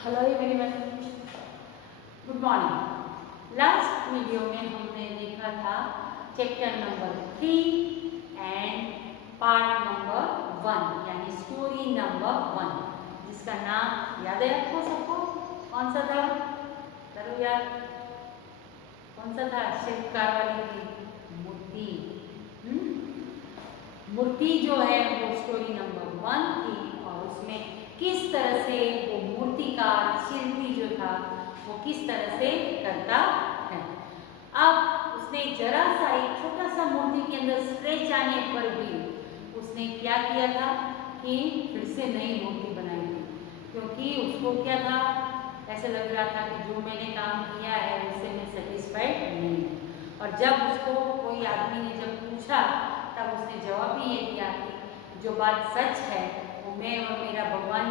Hello everyone, good morning. Last video में हमने देखा था chapter number 3 and part number 1 यानी स्टोरी नंबर 1, जिसका नाम याद है आपको सबको? कौन सा था? करो याद, कौन सा था? शिल्पकार वाली की मूर्ति। मूर्ति जो है वो स्टोरी नंबर 1 थी और उसमें किस तरह से वो मूर्तिकार शिल्पी जो था वो किस तरह से करता है। अब उसने जरा सा एक छोटा सा मूर्ति के अंदर स्क्रैच आने पर भी उसने क्या किया था कि फिर से नई मूर्ति बनाई थी, क्योंकि उसको क्या था, ऐसा लग रहा था कि जो मैंने काम किया है उससे मैं सेटिस्फाइड नहीं हूँ। और जब उसको कोई आदमी ने जब पूछा तब उसने जवाब भी ये दिया कि जो बात सच है वो मैं और मेरा भगवान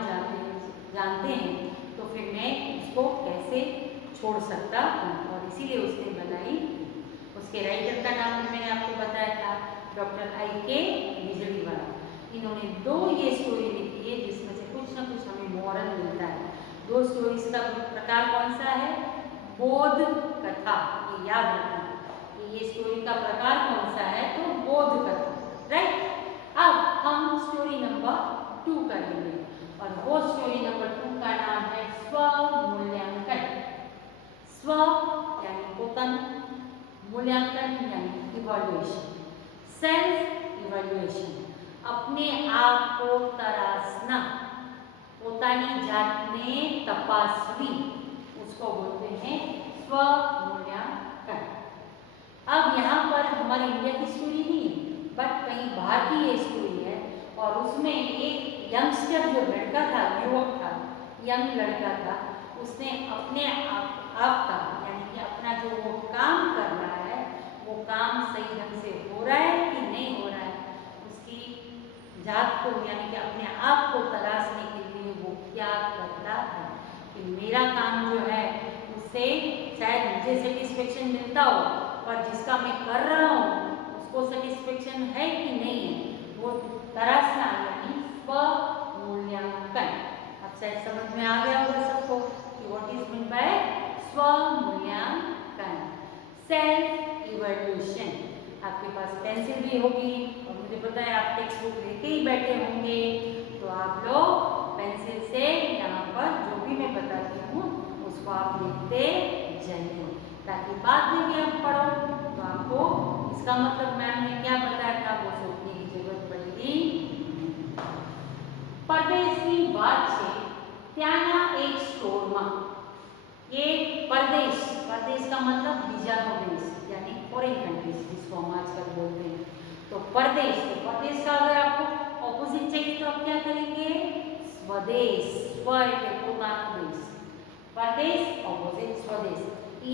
जानते हैं, तो फिर मैं उसको कैसे छोड़ सकता हूँ, और इसीलिए उसने बनाई। उसके राइटर का नाम भी मैंने आपको बताया था, डॉक्टर I.K. बिजलीवाला। इन्होंने 2 ये स्टोरी लिखी है जिसमें से कुछ ना कुछ हमें मॉरल मिलता है। 2 स्टोरीज का प्रकार कौन सा है? बोध कथा। ये याद रखना, ये स्टोरी का प्रकार कौन सा है? तो बोध कथा, राइट। अब हम स्टोरी नंबर 2 करेंगे और वो स्टोरी नंबर 2 का नाम है स्व मूल्यांकन। स्व यानी पोतानु, मूल्यांकन यानी इवैल्यूएशन, सेल्फ इवैल्यूएशन, अपने आप को तरासना, पोतानी जातने तपासवी, उसको बोलते हैं स्व मूल्यांकन। अब यहाँ पर हमारी इंडिया की स्टोरी नहीं है, बट कहीं बाहर की ये स्टोरी है और उसमें एक यंगस्टर जो लड़का था, युवक था, यंग लड़का था, उसने अपने आप का यानी कि अपना जो वो काम कर रहा है वो काम सही ढंग से हो रहा है कि नहीं हो रहा है, उसकी जात को यानी कि अपने आप को तलाशने के लिए वो क्या करता है कि मेरा काम जो है उससे शायद मुझे सेटिस्फेक्शन मिलता हो, पर जिसका मैं कर रहा हूँ उसको सेटिस्फेक्शन है कि नहीं है, वो तरासना यानी स्व मूल्यांकन। अब शायद समझ में आ गया होगा सबको कि व्हाट इज मीन बाय स्व मूल्यांकन, सेल्फ इवैल्यूएशन। आपके पास पेंसिल भी होगी और मुझे पता है आप टेक्स्ट बुक लेके ही बैठे होंगे, तो आप लोग पेंसिल से यहाँ पर जो भी मैं बताती हूँ उसको आप लिखते जाइए, ताकि बाद में भी आप पढ़ो तो आपको इसका मतलब मैम ने क्या बताया था वो सोचने की जरूरत पड़ेगी। परदेशनी बात છે ત્યાંના એક સ્ટોરમાં, ये परदेश, परदेश का मतलब बीजानो देश यानी फॉरेन कंट्रीज जिसको हम आजकल बोलते हैं, तो परदेश, तो परदेश का अगर आपको ऑपोजिट चाहिए तो आप क्या करेंगे? स्वदेश, स्व એટલે પોતાનો देश, परदेश ऑपोजिट स्वदेश।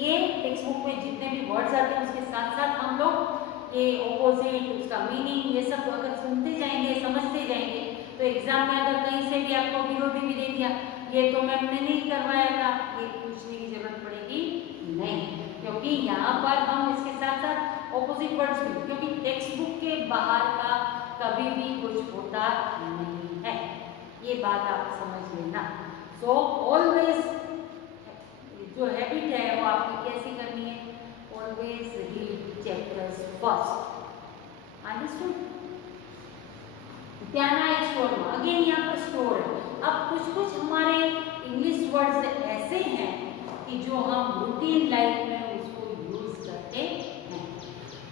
ये टेक्स्ट बुक में जितने भी वर्ड्स आते हैं उसके साथ साथ हम लोग ये ऑपोजिट, उसका मीनिंग, ये सब अगर सुनते जाएंगे समझते जाएंगे तो एग्जाम में अगर कहीं से भी आपको विरोधी भी दे दिया ये तो मैम ने नहीं करवाया था, ये पूछने की जरूरत पड़ेगी नहीं, क्योंकि यहाँ पर हम इसके साथ साथ ऑपोजिट वर्ड्स भी, क्योंकि टेक्स्ट बुक के बाहर का कभी भी कुछ होता नहीं है, ये बात आप समझ लेना। सो ऑलवेज जो हैबिट है वो आपकी कैसी करनी है? Always read chapters first, understood? त्याना एक स्टोर में, अगेन यहाँ पर स्टोर है। अब कुछ कुछ हमारे इंग्लिश वर्ड्स ऐसे हैं कि जो हम रूटीन लाइफ में उसको यूज करते हैं,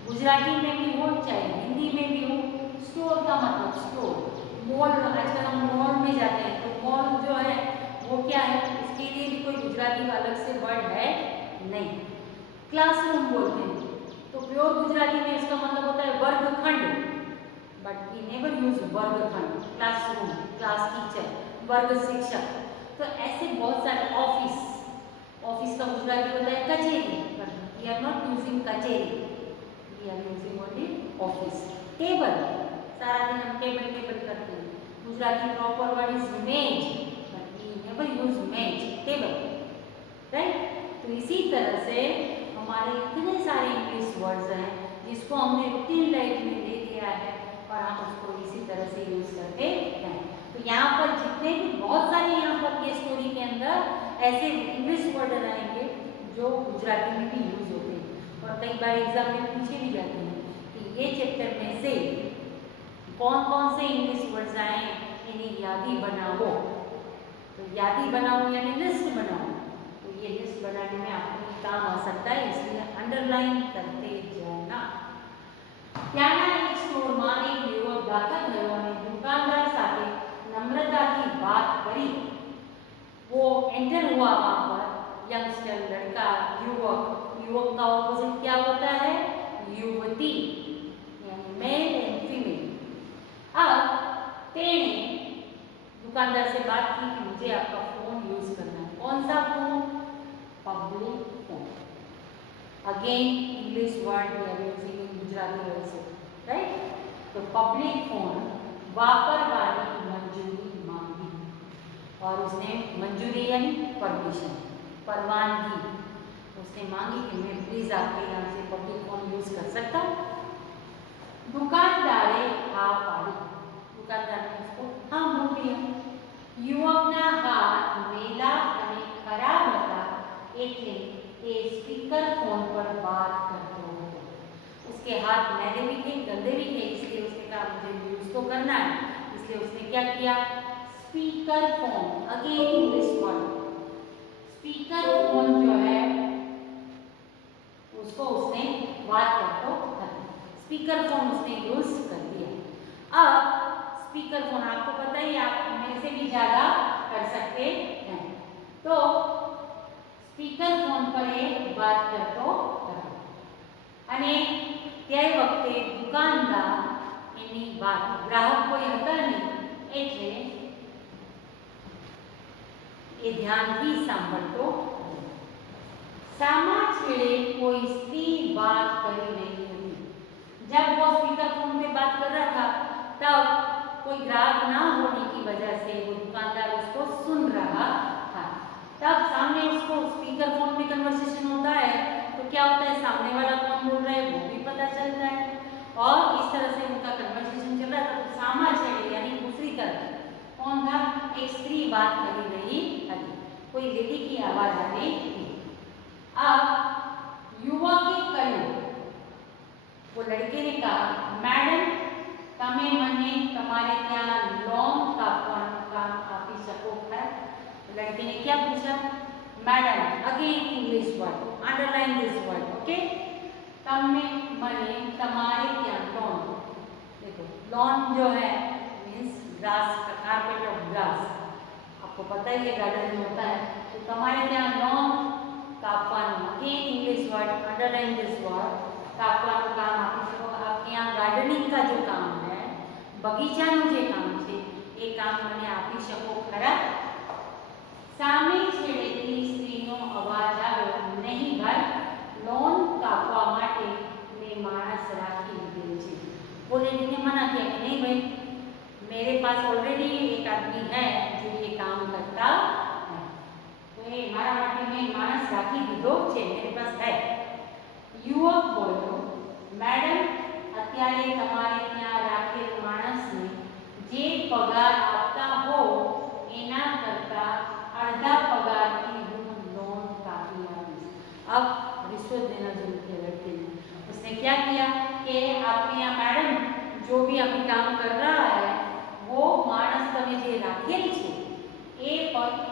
गुजराती में भी हो चाहे हिंदी में भी हो। स्टोर का मतलब स्टोर, मॉल, आजकल हम मॉल में जाते हैं तो मॉल जो है वो क्या है, उसके लिए भी कोई गुजराती का अलग से वर्ड है नहीं। क्लासरूम बोलते हैं तो प्योर गुजराती में इसका मतलब होता है वर्गखंड, बट वी नेवर यूज वर्गखंड, क्लासरूम, क्लास टीचर, वर्ग शिक्षक। तो ऐसे बहुत सारे, ऑफिस, ऑफिस का गुजराती होता है कचेरी, but we are not using कचेरी, we are using only office. Table, सारा दिन हम टेबल टेबल करते हैं, गुजराती प्रॉपर वर्ड इज मेज, बट वी नेवर यूज मेज, टेबल, राइट। तो इसी तरह से हमारे इतने सारे इंग्लिश वर्ड्स हैं जिसको हमने रूटीन लाइफ में दे दिया है और हम उसको इसी तरह से यूज करते हैं। तो यहाँ पर जितने भी बहुत सारे यहाँ पर ये स्टोरी के अंदर ऐसे इंग्लिश वर्ड आएंगे जो गुजराती में भी यूज होते हैं और कई बार एग्जाम में पूछे भी जाते हैं कि ये चैप्टर में से कौन कौन से इंग्लिश वर्ड्स आए इन्हें यादी बनाओ। तो यादी बनाओ यानी लिस्ट बनाओ। तो ये लिस्ट बनाने में आपको काम आ सकता है, इसलिए अंडरलाइन करते जाना। ત્યાંના એક સ્ટોરમાં એક યુવક દાખલ થયો અને દુકાનદાર સાથે नम्रताથી बात करी। वो एंटर हुआ वहां पर। यंगस्टर लड़का, युवक, युवक का ऑपोजिट क्या होता है? युवती, यानी मेल एंड फीमेल। अब तेने दुकानदार से बात की कि मुझे आपका फोन यूज करना है। कौन सा phone? Public phone. Again English word we are using in Gujarati also, right? तो पब्लिक फोन वापरवानी मंजूरी मांगी और उसने मंजूरी यानी परमिशन, परवानगी उसने मांगी कि मैं प्लीज आपके यहाँ से पब्लिक फोन यूज कर सकता हूँ। दुकानदारे हाँ पाड़ी। दुकानदार ने उसको हाँ बोल दिया। युवकना हाथ मेला અને ખરાબ હતા એટલે એ સ્પીકર फोन पर बात करतो હતો। उसके हाथ मैले भी थे, गंदे भी थे, इसलिए उसने कहा मुझे यूज तो करना है, इसलिए उसने क्या किया? Speaker phone, again English word. Speaker phone जो है उसको उसने बात करतो था। स्पीकर फोन उसने यूज कर दिया। अब स्पीकर फोन आपको पता ही, आप में से भी ज्यादा कर सकते हैं। तो स्पीकर फोन पर एक बात करतो હતો અને તે વખતે દુકાનદાર એની વાત, ગ્રાહક કોઈ હતા નહીં એટલે એ ધ્યાનથી સાંભળતો હતો। સામા છેડે કોઈ સ્ત્રી बात કરી રહી હતી। जब वो स्पीकर फोन पे बात कर रहा था तब कोई ग्राहक ना होने की वजह से वो दुकानदार उसको सुन रहा था। तब सामने उसको स्पीकर फोन में कन्वर्सेशन होता है तो क्या होता है, सामने वाला कौन बोल रहा है वो भी पता चलता है और इस तरह से उनका कन्वर्सेशन चल रहा था। तो सामा छेड़े यानी दूसरी तरफ कौन था? एक स्त्री बात कर रही थी, कोई लेडी की आवाज आ रही थी। अब युवके कह્યું, वो लड़के ने कहा मैडम તમે મને તમાरे ત્યાં લોન કાપવાનું કામ આપી શકો ખરા? लड़के ने क्या पूछा? Madam, again English word, underline this word, okay? તમે મને તમાरे ત્યાં लॉन, देखो लॉन जो है means grass, carpet of grass, आपको पता ही है गार्डन में होता है। तो તમાरे ત્યાં लॉन કાપવાનું, again English word, underline this word, કાપવાનું કામ આપી શકો। आपके यहाँ गार्डनिंग का जो काम है, बगीचाનું જે કામ છે એ કામ મને આપી શકો ખરા? સામે છેડેથી સ્ત્રીનો અવાજ આવ્યો, નહીં ભાઈ, લોન કાપવા માટે મેં માણસ રાખી લીધેલ છે। वो लेडी ने मना किया कि नहीं भाई, मेरे पास ऑलरेडी एक आदमी है जो ये काम करता है, तो ये मारा માટે મેં માણસ રાખી દીધો છે, मेरे पास है। युवक बोल्यो मैडम, અત્યારે તમારે ત્યાં રાખેલ માણસને જે પગાર આપતા હો એના કરતા अर्धा पगार की लोन काफी आपीश। अब रिश्वत देना शुरू किया लड़के ने। उसने क्या किया कि आपके यहाँ मैडम जो भी अभी काम कर रहा है वो मानस तमे जे राखेल छे ए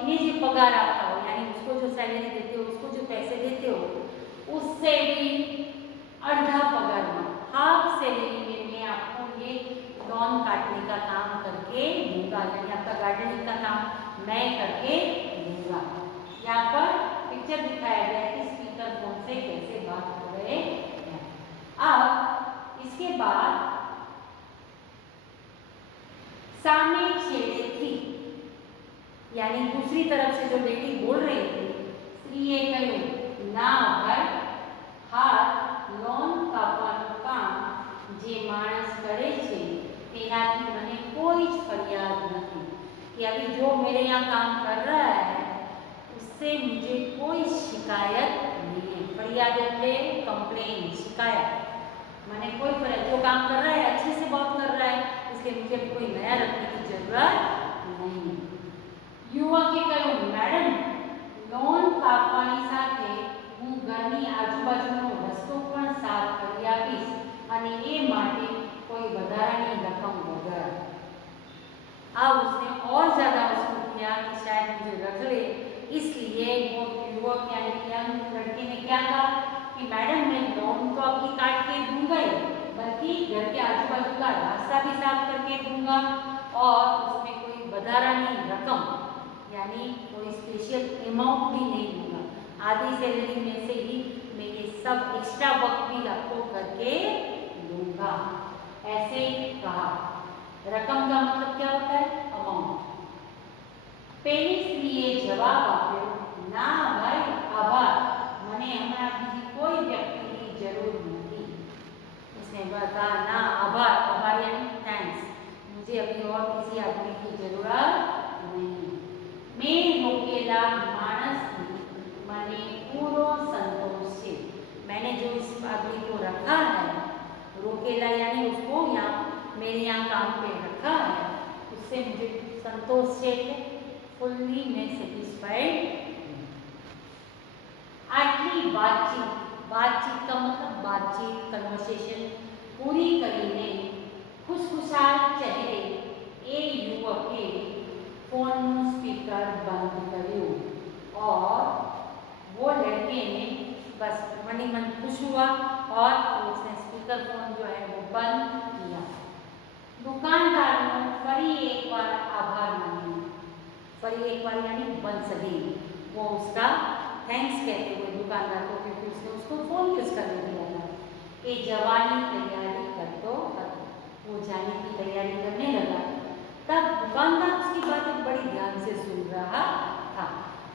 इन्हें जो पगार आपता हो, यानी उसको जो सैलरी देते हो, उसको जो पैसे देते हो, उससे भी अर्धा पगार में, हाफ सैलरी में मैं आपको ये लॉन काटने का काम करके दूंगा, यानी आपका गार्डनिंग का काम मैं करके दूंगा। यहाँ पर पिक्चर दिखाया गया है कि स्पीकर फोन से कैसे बात कर रहे हैं। अब इसके बाद सामने छेड़े थी, यानी दूसरी तरफ से जो लेडी बोल रही थी, स्त्रीए કહ્યું ના ભાઈ, હાથ લોન કાપવાનું કામ જે માણસ કરે છે તેનાથી મને કોઈ જ ફરિયાદ નથી, कि अभी जो मेरे यहाँ काम कर रहा है उससे मुझे कोई शिकायत नहीं है। फरियाद એટલે कंप्लेन, शिकायत, मैंने कोई फरियाद, जो काम कर रहा है अच्छे से बहुत कर रहा है, इसलिए मुझे कोई नया रखने की जरूरत नहीं है। युवके કહ્યું मैडम લોન કાપવાની સાથે હું ઘરની આજુબાજુનો રસ્તો પણ સાફ કરી આપીશ અને એ માટે कोई વધારાની रकम वगैरह। अब उसने और ज़्यादा उसको किया कि शायद मुझे रख ले, इसलिए वो युवक यानी कि यंग लड़के ने क्या कहा कि मैडम मैं लोन तो आपकी काट के दूंगा ही, बल्कि घर के आजू बाजू का रास्ता भी साफ करके दूंगा और उसमें कोई વધારાની रकम यानी कोई स्पेशल अमाउंट भी नहीं दूंगा, आधी सैलरी में से ही मैं ये सब एक्स्ट्रा वर्क भी आपको करके दूंगा, ऐसे कहा। रकम का मतलब क्या होता है? अमाउंट। પેલી સ્ત્રીએ જવાબ આપ્યો, ના ભાઈ આભાર, મને હમણાં બીજી કોઈ વ્યક્તિની જરૂર નથી। उसने कहा ना आभार, आभार यानी थैंक्स, मुझे अभी और किसी आदमी की जरूरत नहीं। मैं रोकेला मानस मने पूरो संतोष से, मैंने जो इस आदमी को रखा है, रोकेला यानी उसको यहाँ मेरे यहाँ काम पे रखा है, उससे मुझे संतोष से फुल्ली मैं सेटिस्फाइड। आटली बातचीत, बातचीत का मतलब बातचीत कन्वर्सेशन पूरी करीने खुशखुशाल चेहरे ए युवके फोनનું स्पीकर बंद કર્યું और वो लड़के ने बस मन ही मन खुश हुआ और उसने स्पीकर फोन जो है वो बंद किया। दुकानदारનો ફરી એકવાર આભાર માન્યો, फरी एक बार यानी वंस अगेन वो उसका थैंक्स कहते हुए दुकानदार को, क्योंकि उसने उसको फोन यूज करने दिया था। ये जवानी तैयारी कर तो वो जाने की तैयारी करने लगा, तब दुकानदार उसकी बातें बड़ी ध्यान से सुन रहा था,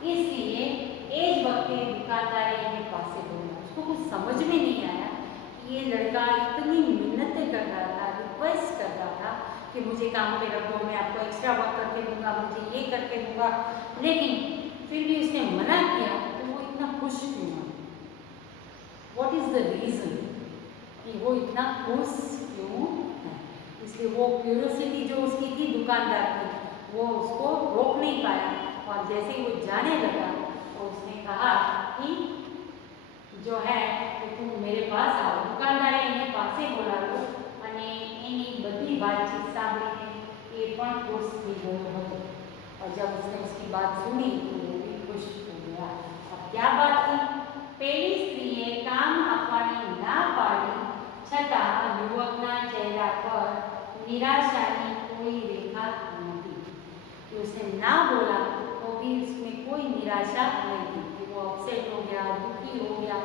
इसलिए एक वक्त दुकानदार के पास से बोला, उसको कुछ समझ में नहीं आया कि ये लड़का इतनी मिन्नतें कर रहा था, रिक्वेस्ट कर रहा था कि मुझे काम पे रखो, मैं आपको एक्स्ट्रा वर्क करके दूंगा, मुझे ये करके दूंगा, लेकिन फिर भी उसने मना किया, तो वो इतना खुश क्यों हुआ? व्हाट इज द रीजन कि वो इतना खुश क्यों है? इसलिए वो क्यूरियोसिटी जो उसकी थी दुकानदार की, वो उसको रोक नहीं पाया, और जैसे ही वो जाने लगा तो उसने कहा कि जो है कि तुम मेरे पास आओ। दुकानदारे એને પાસે બોલાવ્યો અને એની બધી बातचीत સાંભળીને એ પણ खुश થઈ ગયો હતો, और जब उसने उसकी बात सुनी तो वो भी खुश हो गया। अब क्या बात थी? પેલી સ્ત્રીએ કામ આપવાની ના પાડી છતાં યુવકના ચહેરા પર નિરાશાની कोई रेखा नहीं, कि उसने ना बोला तो भी उसमें कोई निराशा नहीं थी कि वो अपसेट हो गया, दुखी हो गया,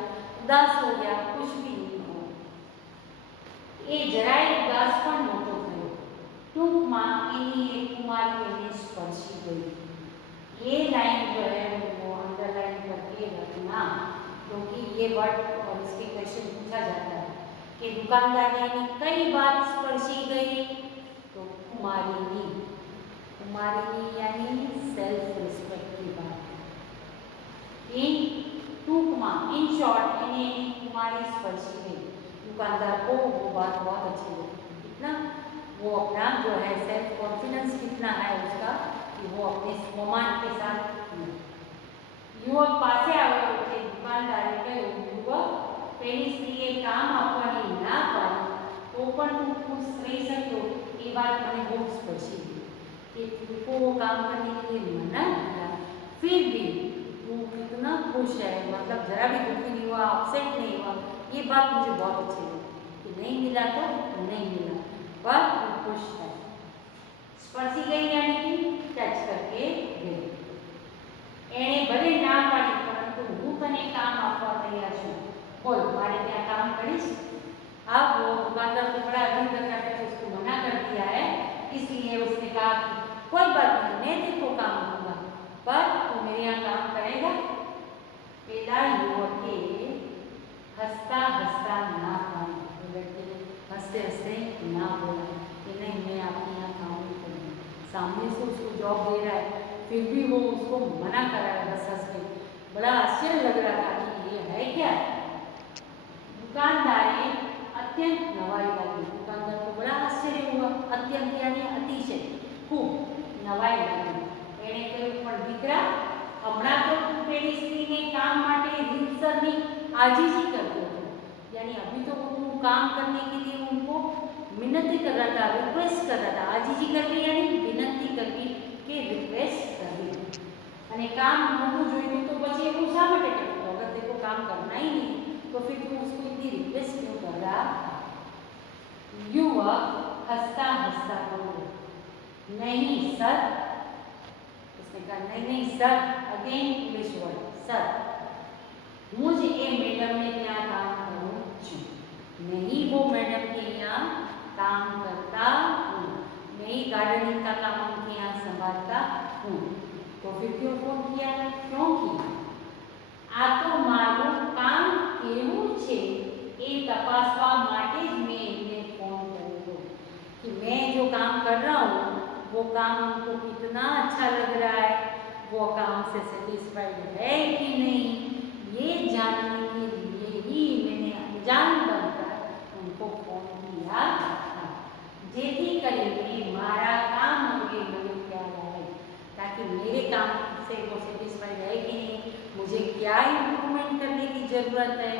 उदास हो गया, कुछ भी नहीं हो। ये જરાય ઉદાસ પણ નહોતો થયો। ટૂંકમાં એની એક કુમારી એને સ્પર્શી ગઈ। ये लाइन जो है वो अंडरलाइन करके रखना, क्योंकि ये वर्ड और इसके क्वेश्चन पूछा जाता है कि दुकानदार ने कई बार स्पर्शी गई, तो कुमारी यानी सेल्फ रिस्पेक्ट की बात। इन टूकमा इन शॉर्ट एने कुमारी स्पर्शी गई, दुकानदार को वो बात बहुत अच्छी लगी, कितना वो अपना जो है सेल्फ कॉन्फिडेंस कितना है उसका कि वो अपने स्वमान के साथ युवक पासे આવ્યો કે દુકાનદારે કહ્યું, યુવક પેલી સ્ત્રીએ કામ આપવાની ના પાડી તો પણ તું ખુશ રહી શક્યો, એ વાત મને બહુ સ્પર્શી ગઈ कि तुमको वो काम करने के लिए मना किया, फिर भी तू कितना खुश है, मतलब जरा भी दुखी नहीं हुआ, अपसेट नहीं हुआ, ये बात मुझे बहुत अच्छी लगी कि नहीं मिला तो नहीं मिला, पर तू खुश है। स्पर्शी गई यानी कि टच करके गई। एने भले ना पाड़ी परंतु हूँ तने काम आपवा तैयार छूं, बोल मारे क्या काम करीश। अब वो दुकानदार को बड़ा अजीब लग रहा है, उसको मना कर दिया है, इसलिए उसने कहा कि कोई बात नहीं, मैं तेरे को काम दूंगा, पर तू मेरे यहाँ काम करेगा। पेला युवके हंसता हंसता ना पाई, लड़के ने हंसते हंसते ना बोला कि नहीं मैं आपके यहाँ काम नहीं करूँगा। सामने से उसको जॉब दे रहा है, फिर भी वो उसको मना कर रहा है हंस हंस के। बड़ा आश्चर्य लग रहा था कि ये है क्या। दुकानदारे अत्यंत नवाई लगी, दुकानदार को बड़ा आश्चर्य हुआ, अत्यंत यानी अतिशय खूब नवाई लगी। एने कह્યું પણ દીકરા હમણાં તો પેલી સ્ત્રીને કામ માટે રીતસરની आजीजी करते थे, यानी अभी तो वो काम करने के लिए उनको मिन्नती कर रहा था, रिक्वेस्ट कर रहा था। आजीजी करके यानी विनंती करके के रिक्वेस्ट करવી અને કામ નહોતું જોઈતું તો પછી એવું શા માટે કરતો? अगर तेरे को काम करना ही नहीं तो फिर तू उसको इतनी रिक्वेस्ट क्यों कर रहा? युवक हंसता हंसता बोला, नहीं सर। उसने कहा नहीं नहीं sir, again English word sir, मुझे ये मैडम ने क्या काम करूँ છું? नहीं वो मैडम के यहाँ काम करता हूँ, मैं ही गार्डनिंग का काम उनके यहाँ संभालता हूँ। तो फिर क्यों फोन किया? क्यों किया? आ तो माરું काम केवुं छे એ તપાસવા માટે જ मैं इन्हें फोन કર્યો कि मैं जो काम कर रहा हूँ वो काम उनको कितना अच्छा लग रहा है, वो काम से सेटिस्फाइड है कि नहीं, ये जानने के लिए ही मैंने अनजान बनकर उनको फोन किया था, जेथी કરીને मारा काम अंगे મને ખ્યાલ આવે, ताकि मेरे काम से वो सेटिस्फाइड है कि नहीं, मुझे क्या इम्प्रूवमेंट करने की ज़रूरत है,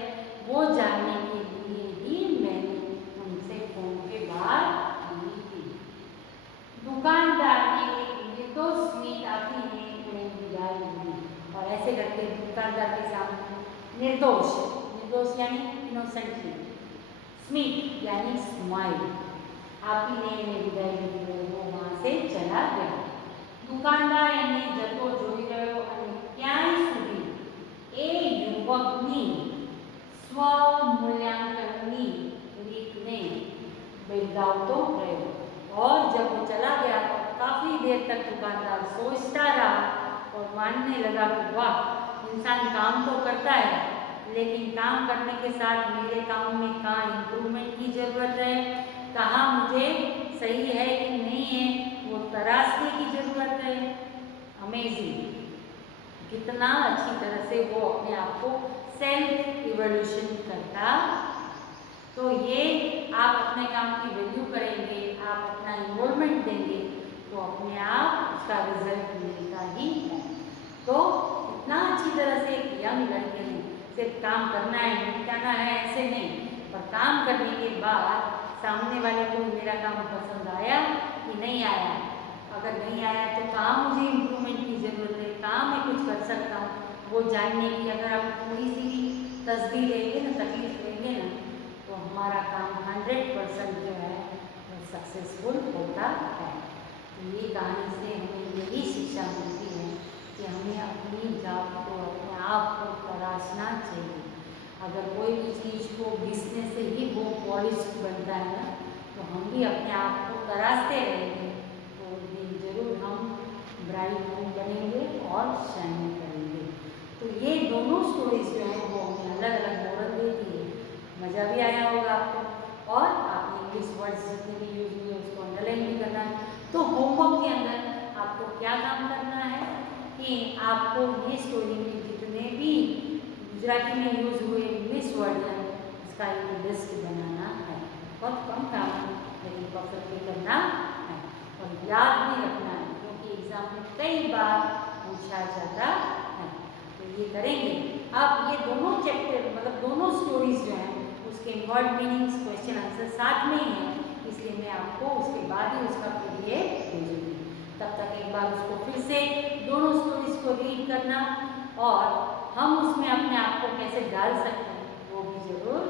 वो जानने के लिए ही मैंने उनसे फोन के बाद की थी। दुकानदार ने निर्दोष स्मित आपीने उन्हें विदाई दी, और ऐसे करके दुकानदार के सामने निर्दोष, निर्दोष यानी इनोसेंटली, स्मित यानी स्माइल आपीने उन्हें विदाई दी, वो वहाँ से चला गया। दुकानदार एने जतो जोई रह्यो अने क्यांय सुधी ए युवकनी स्वमूल्यांकननी रीतने बिरदावतो रह्यो, और जब वो चला गया तो काफ़ी देर तक दुकानदार सोचता रहा और मानने लगा कि वाह, इंसान काम तो करता है लेकिन काम करने के साथ मेरे काम में कहाँ इम्प्रूवमेंट की ज़रूरत है, कहाँ मुझे सही है कि नहीं है, वो तराशने की ज़रूरत है। अमेजिंग, कितना अच्छी तरह से वो अपने आप को सेल्फ इवोल्यूशन करता। तो ये आप अपने काम की वैल्यू करेंगे, आप अपना इन्वॉल्वमेंट देंगे तो अपने आप उसका रिजल्ट मिलता ही है। तो इतना अच्छी तरह से एक यंग लड़के ने सिर्फ काम करना है, निपटाना है ऐसे नहीं, पर काम करने के बाद सामने वाले को मेरा काम पसंद आया कि नहीं आया, अगर नहीं आया तो कहाँ मुझे इम्प्रूवमेंट की ज़रूरत है, कहाँ मैं कुछ कर सकता हूँ, वो जानने की अगर आप थोड़ी सी भी तसदी लेंगे ना, तकलीफ लेंगे ना, तो हमारा काम 100% जो है वो सक्सेसफुल होता है। तो ये कहानी से हमें यही शिक्षा मिलती है कि हमें अपनी जात को, अपने आप को तराशना चाहिए। अगर कोई भी चीज़ को घिसने से ही वो पॉलिश बनता है ना, तो हम भी अपने आप को तराशते रहेंगे तो एक दिन जरूर हम ब्राइट बनेंगे और शाइनिंग करेंगे। तो ये दोनों स्टोरीज जो हैं वो हमें अलग अलग मोरल देती है। मज़ा भी आया होगा आपको, और आपने इंग्लिश वर्ड्स जितने भी यूज हुए उसको अंडरलाइन भी करना है। तो होमवर्क के अंदर आपको क्या काम करना है कि आपको ये स्टोरी में जितने भी गुजराती में यूज हुए इंग्लिश वर्ड हैं उसका एक लिस्ट बनाना है। बहुत कम काम है लेकिन परफेक्टली करना है और याद भी रखना है, क्योंकि एग्जाम में कई बार पूछा जाता है। तो ये करेंगे। अब ये दोनों चैप्टर मतलब दोनों स्टोरीज जो हैं उसके वर्ड मीनिंग्स, क्वेश्चन आंसर साथ में ही हैं, इसलिए मैं आपको उसके बाद ही उसका PDF भेजूँगी। तब तक एक बार उसको फिर से दोनों स्टोरीज को रीड करना और हम उसमें अपने आप को कैसे डाल सकते हैं वो भी ज़रूर